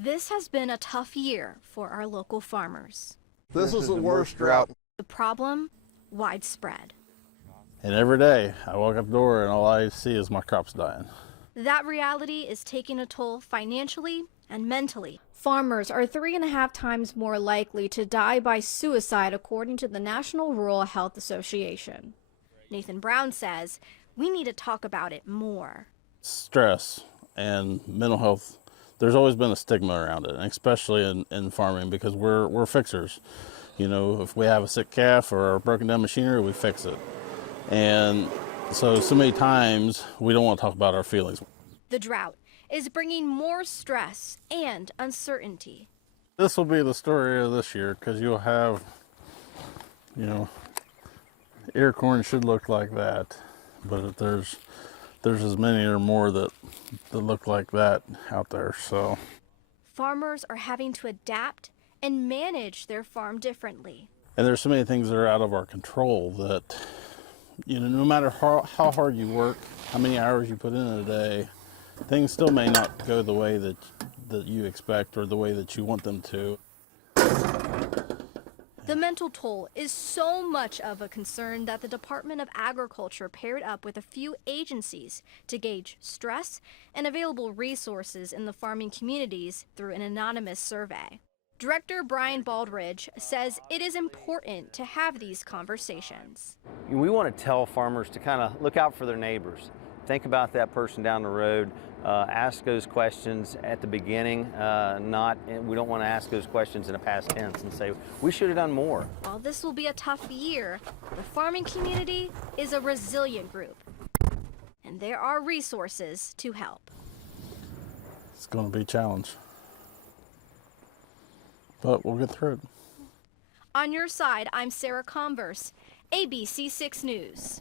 This has been a tough year for our local farmers. This is the worst drought. The problem, widespread. And every day I walk up the door and all I see is my crops dying. That reality is taking a toll financially and mentally. Farmers are 3.5 times more likely to die by suicide, according to the National Rural Health Association. Nathan Brown says we need to talk about it more. Stress and mental health, there's always been a stigma around it, and especially in farming, because we're fixers. You know, if we have a sick calf or a broken down machinery, we fix it. And so many times we don't want to talk about our feelings. The drought is bringing more stress and uncertainty. This will be the story of this year, because you'll have, ear corn should look like that, but there's as many or more that look like that out there. So Farmers are having to adapt and manage their farm differently. and there's so many things that are out of our control that, no matter how hard you work, how many hours you put in a day, things still may not go the way that you expect or the way that you want them to. The mental toll is so much of a concern that the Department of Agriculture paired up with a few agencies to gauge stress and available resources in the farming communities through an anonymous survey. Director Brian Baldridge says it is important to have these conversations. We want to tell farmers to kind of look out for their neighbors. Think about that person down the road. Ask those questions at the beginning. We don't want to ask those questions in a past tense and say, we should have done more. While this will be a tough year, the farming community is a resilient group, and there are resources to help. It's going to be a challenge, but we'll get through it. On your side, I'm Sarah Converse, ABC 6 News.